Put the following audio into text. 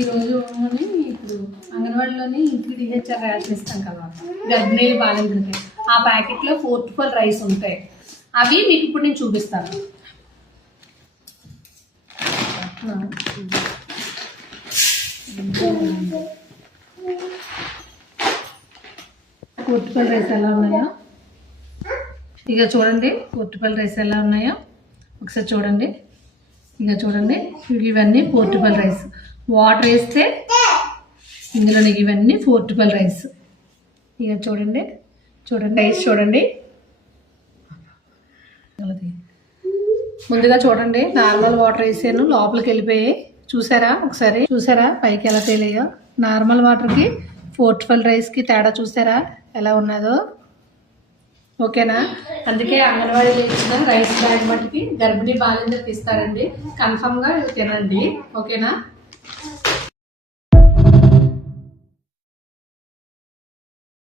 ఈరోజు ఇప్పుడు అంగన్వాడీలోని ఇంటికి రేషన్ ఇస్తాం కదా గర్భిణీ బాలింతలకి. ఆ ప్యాకెట్లో 4 to 12 రైస్ ఉంటాయి. అవి మీకు ఇప్పుడు నేను చూపిస్తాను. 4 to 12 రైస్ ఎలా ఉన్నాయో ఇక చూడండి. 4 to 12 రైస్ ఎలా ఉన్నాయో ఒకసారి చూడండి. ఇక చూడండి, ఇవన్నీ 4 to 12 రైస్. వాటర్ వేస్తే ఇందులో ఇవన్నీ 4 to 12 రైస్. ఇక చూడండి రైస్ చూడండి. ముందుగా చూడండి, నార్మల్ వాటర్ వేసాను, లోపలికి వెళ్ళిపోయి చూసారా పైకి ఎలా తేలియో. నార్మల్ వాటర్కి 4 to 12 రైస్కి తేడా చూసారా ఎలా ఉన్నదో. ఓకేనా? అందుకే అంగన్వాడీలో ఇచ్చిన రైస్ బ్యాగ్ మట్టికి గర్భిణీ బాలింతలకు ఇస్తారండి. కన్ఫర్మ్గా తినండి. ఓకేనా?